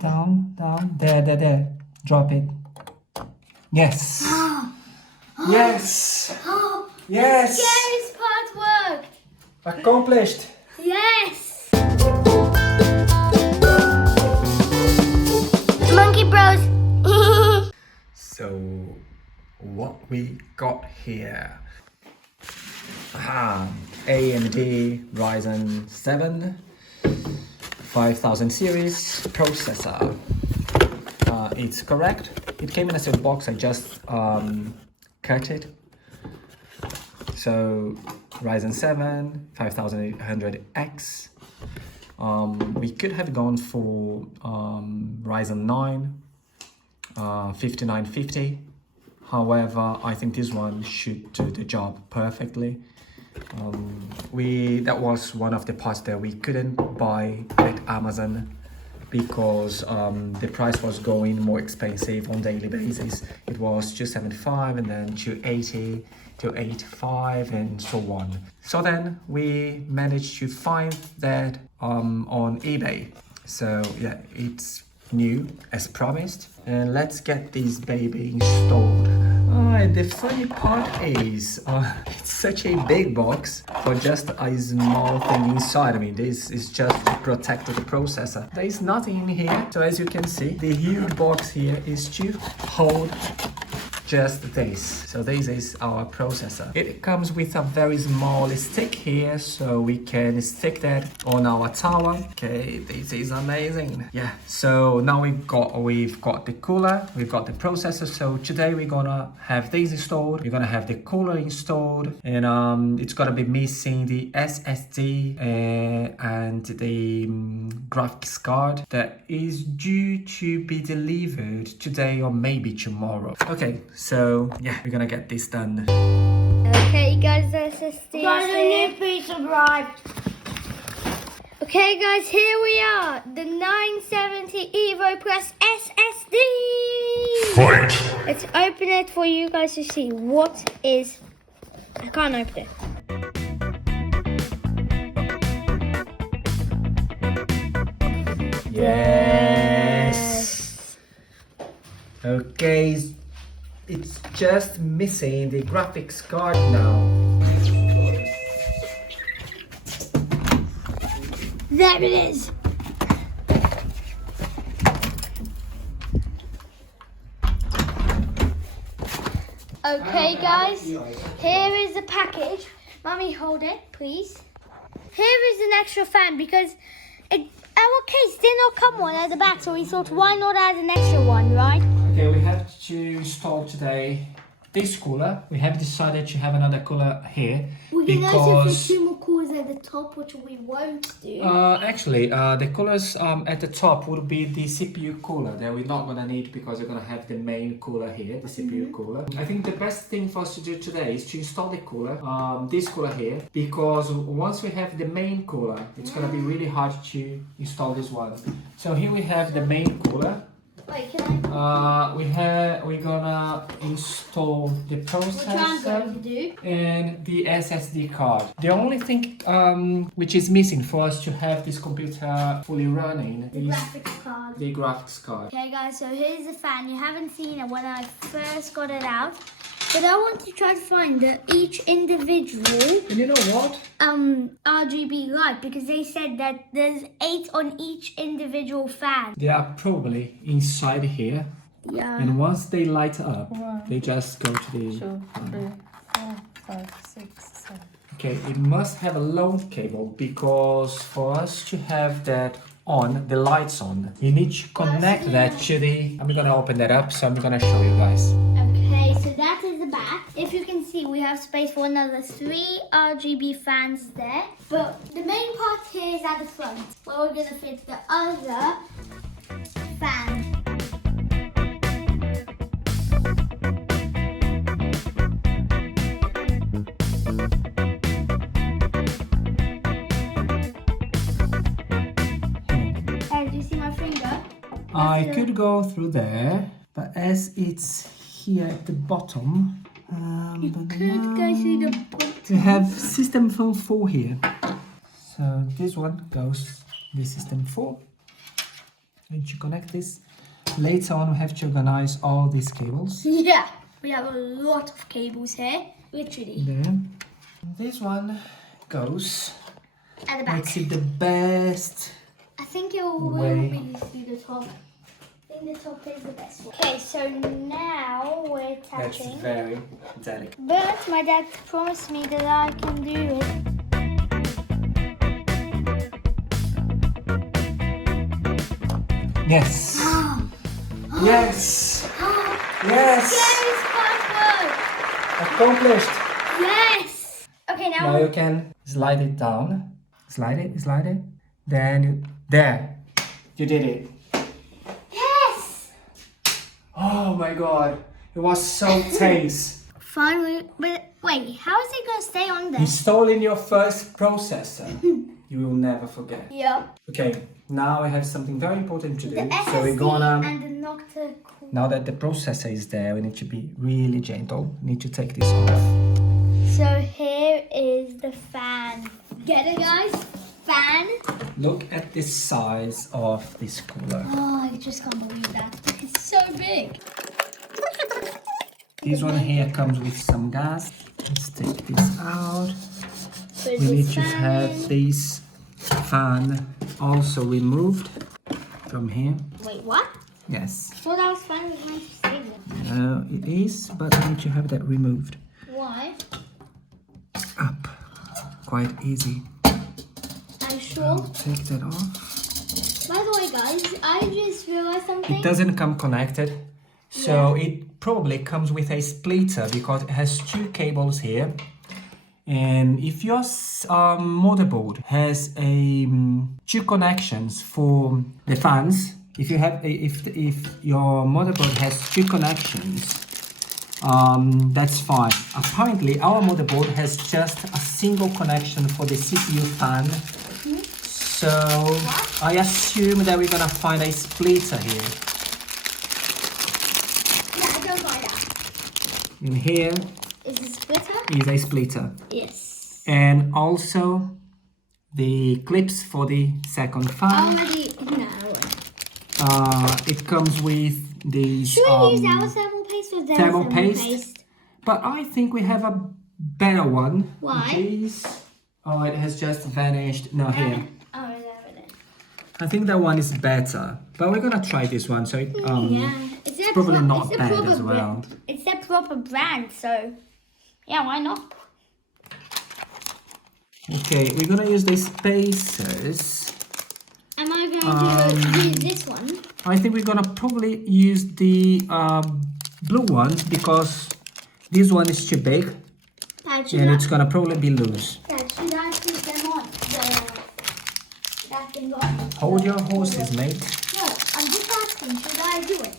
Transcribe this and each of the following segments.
down. There. Drop it. Yes. Yes. Yes. Scariest part worked. Accomplished. Yes. Monkey Bros. So, what we got here? A and B Ryzen 7 5000 series processor. It's correct. It came in a sealed box. I just cut it. So Ryzen 7 5800X. We could have gone for Ryzen 9 5950. However, I think this one should do the job perfectly. That was one of the parts that we couldn't buy at Amazon because the price was going more expensive on daily basis. It was 275 and then 280, 285 and so on. So then we managed to find that on eBay. So yeah, it's new as promised, and let's get this baby installed. And the funny part is it's such a big box for just a small thing inside. I mean, this is just to protect the processor. There is nothing in here, so as you can see, the huge box here is to hold just this. So this is our processor. It comes with a very small stick here, so we can stick that on our tower. Okay, this is amazing. Yeah, so now we've got the cooler, we've got the processor. So today we're gonna have this installed, we're gonna have the cooler installed, and it's gonna be missing the SSD and the graphics card that is due to be delivered today or maybe tomorrow. Okay, so yeah, we're gonna get this done. Okay, guys, SSD. Got a new piece arrived. Okay, guys, here we are. The 970 Evo Plus SSD. Fight! Let's open it for you guys to see what is. I can't open it. Yes. Okay, it's just missing the graphics card now. There it is. Okay, guys, here is the package. Mommy, hold it, please. Here is an extra fan because our case did not come one at the back, so we thought, why not add an extra one, right? Okay, we have to install today this cooler. We have decided to have another cooler here We're going to put because two more coolers at the top, which we won't do. actually the coolers at the top would be the CPU cooler that we're not gonna need because we're gonna have the main cooler here, the CPU cooler. I think the best thing for us to do today is to install the cooler, this cooler here, because once we have the main cooler, it's gonna be really hard to install this one. So here we have the main cooler. Wait, can I? We're gonna install the Which I'm processor going to do. and the SSD card. The only thing which is missing for us to have this computer fully running The is graphics card. the graphics card. Okay, guys, so here's the fan. You haven't seen it when I first got it out, but I want to try to find each individual And you know what? RGB light because they said that there's 8 on each individual fan. They are probably inside here, Yeah. and once they light up, they just go to the. 2, 3, 4, 5, 6, 7. Okay, it must have a load cable because for us to have that on, the lights on, you need to connect that to the. I'm gonna open that up, so I'm gonna show you guys. Okay, so that is the back. If you can see, we have space for another 3 RGB fans there. But the main part here is at the front, where we're gonna fit the other fan. Hey, do you see my finger? I could go through there, but as it's here at the bottom, You could go through the bottom. we have system phone 4 here. So this one goes the system 4. And to connect this, later on we have to organize all these cables. Yeah, we have a lot of cables here, literally. There. This one goes. At the back. Let's see the best. I think it will way. really see the top. I think the top is the best one. Okay, so now we're That's attaching. very delicate. But my dad promised me that I can do it. Yes. Yes. Yes. Yes, Papa! Accomplished. Yes! Okay, Now you can slide it down. Slide it. Then there. You did it. Yes! Oh my god. It was so tense. Finally, but wait, how is it gonna stay on there? Installing your first processor. You will never forget. Yeah. Okay, now I have something very important to do. The SSD So we're gonna, and the Nocta. now that the processor is there, we need to be really gentle. We need to take this off. So here is the fan. Get it, guys? Fan. Look at the size of this cooler. Oh, I just can't believe that. It's so big. This one here comes with some gas. Let's take this out. Put We need this to fan have in. this fan also removed from here. Wait, what? Yes. So that was fun with my stable. It is, but we need to have that removed. Why? Up. Quite easy. I'm sure. Take that off. By the way, guys, I just realized something. It doesn't come connected, so it probably comes with a splitter because it has two cables here. And if your motherboard has two connections for the fans, if your motherboard has two connections, that's fine. Apparently, our motherboard has just a single connection for the CPU fan. So I assume that we're gonna find a splitter here. Yeah, I don't like that. And here Is it splitter? is a splitter. Yes. And also the clips for the second fan. Already, no. It comes with these Should we use our thermal paste or their thermal paste. But I think we have a better one. Why? Jeez. Oh, it has just vanished. No, here. Oh, there it is. I think that one is better. But we're gonna try this one. So it, Yeah. It's probably not it's a bad proper as well. It's a proper brand, so yeah, why not? Okay, we're gonna use the spacers. Am I going to use this one? I think we're gonna probably use the blue ones because this one is too big Dad, should and I, it's gonna probably be loose. Dad, should I put them on? That thing on? Hold your horses, mate. No, I'm just asking, should I do it?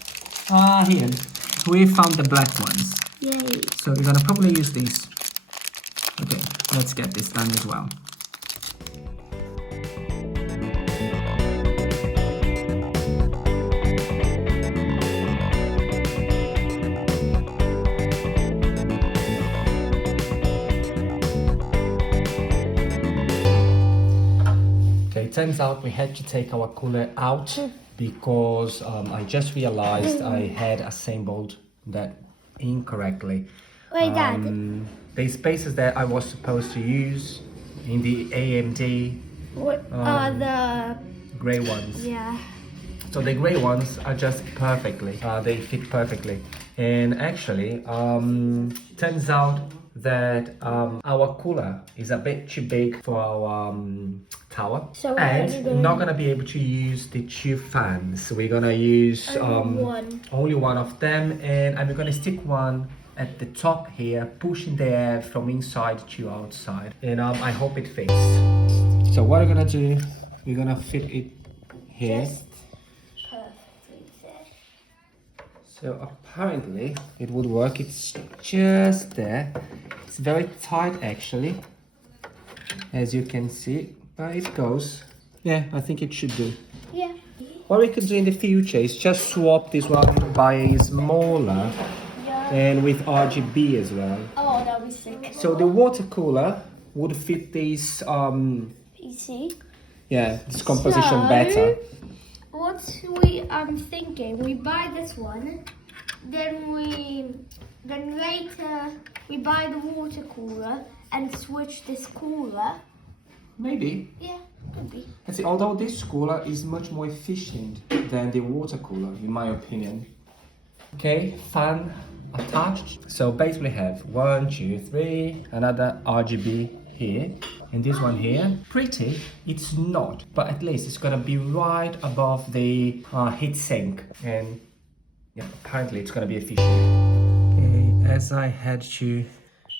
Here, we found the black ones. Yay. So we're gonna probably use these. Okay, let's get this done as well. Okay, it turns out we had to take our cooler out because I just realized I had assembled that incorrectly. Wait, Dad. The spacers that I was supposed to use in the AMD What are the... grey ones. Yeah. So the grey ones are just perfectly, they fit perfectly. And actually, turns out that our cooler is a bit too big for our tower. So and we're not gonna be able to use the two fans. So we're gonna use only one of them, and I'm gonna stick one at the top here, pushing the air from inside to outside. And I hope it fits. So what we're gonna do, we're gonna fit it here. Perfectly fit. So apparently it would work. It's just there. It's very tight actually, as you can see, but it goes. Yeah, I think it should do. Yeah. What we could do in the future is just swap this one by a smaller and with RGB as well. Oh, that'll be sick. So the water cooler would fit this PC. yeah, this composition So, better. What I'm thinking, we buy this one, then later we buy the water cooler and switch this cooler. Maybe. Yeah, could be. And see, although this cooler is much more efficient than the water cooler, in my opinion. Okay, fan attached. So basically have 1, 2, 3, another RGB here, and this one here. Pretty, it's not, but at least it's gonna be right above the heat sink, and yeah, apparently it's gonna be efficient. Okay, as I had to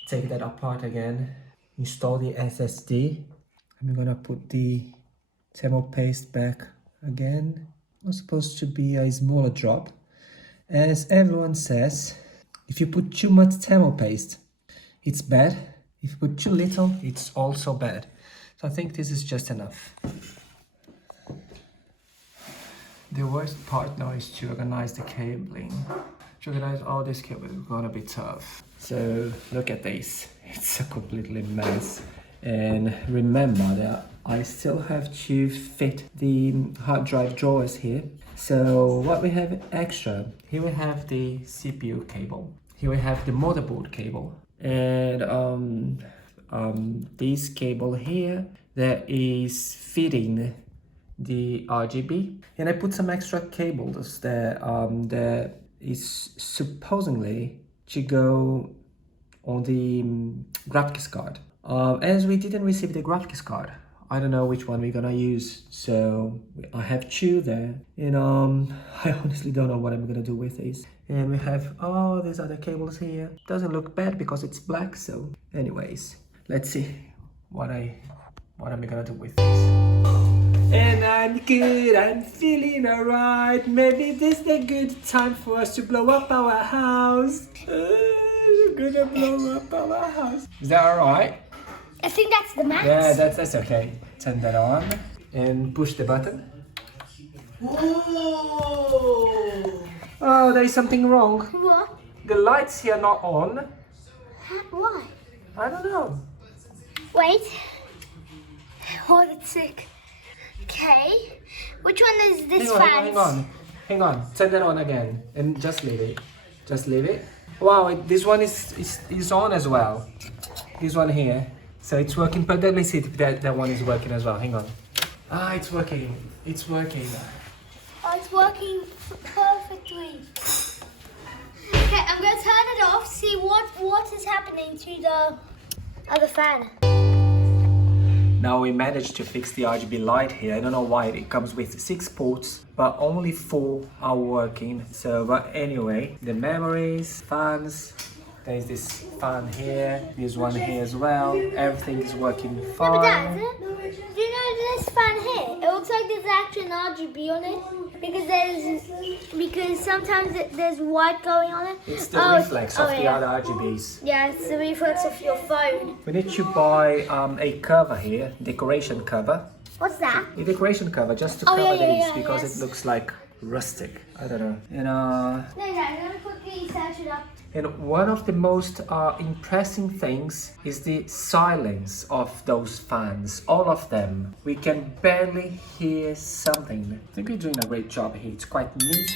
take that apart again, install the SSD. I'm gonna put the thermal paste back again. It's supposed to be a smaller drop. As everyone says, if you put too much thermal paste, it's bad. If you put too little, it's also bad. So I think this is just enough. The worst part now is to organize the cabling. To organize all this cable is gonna be tough. So look at this, it's a completely mess. And remember that I still have to fit the hard drive drawers here. So what we have extra, here we have the CPU cable. Here we have the motherboard cable. And this cable here that is feeding the RGB. And I put some extra cables that is supposedly to go on the graphics card. As we didn't receive the graphics card, I don't know which one we're gonna use, so I have 2 there, and I honestly don't know what I'm gonna do with these. And we have all these other cables here. Doesn't look bad because it's black, so anyways, let's see what am I gonna do with this. And I'm good, I'm feeling alright. Maybe this is a good time for us to blow up our house. We're gonna blow up our house. Is that alright? I think that's the max. Yeah, that's okay. Turn that on and push the button. Whoa! Oh, there is something wrong. What? The lights here are not on. Why? I don't know. Wait. Oh, that's sick. Okay. Which one is this fan? Hang on. Turn that on again and just leave it. Just leave it. Wow, this one is on as well. This one here. So it's working, but let me see if that one is working as well. Hang on. Ah, it's working. It's working. Oh, it's working perfectly. Okay, I'm gonna turn it off, see what is happening to the other fan. Now we managed to fix the RGB light here. I don't know why it comes with 6 ports, but only 4 are working. So, but anyway, the memories, fans, there's this fan here, this one here as well. Everything is working No, but fine. Dad, do you know this fan here? It looks like there's actually an RGB on it because sometimes there's white going on it. It's the reflex of the yeah. other RGBs. Yeah, it's the reflex of your phone. We need to buy a cover here, decoration cover. What's that? A decoration cover just to Oh, cover yeah, these yeah, because yes. it looks like rustic. I don't know. And No, Dad, I'm gonna quickly search it up. And one of the most impressive things is the silence of those fans, all of them. We can barely hear something. I think we're doing a great job here. It's quite neat.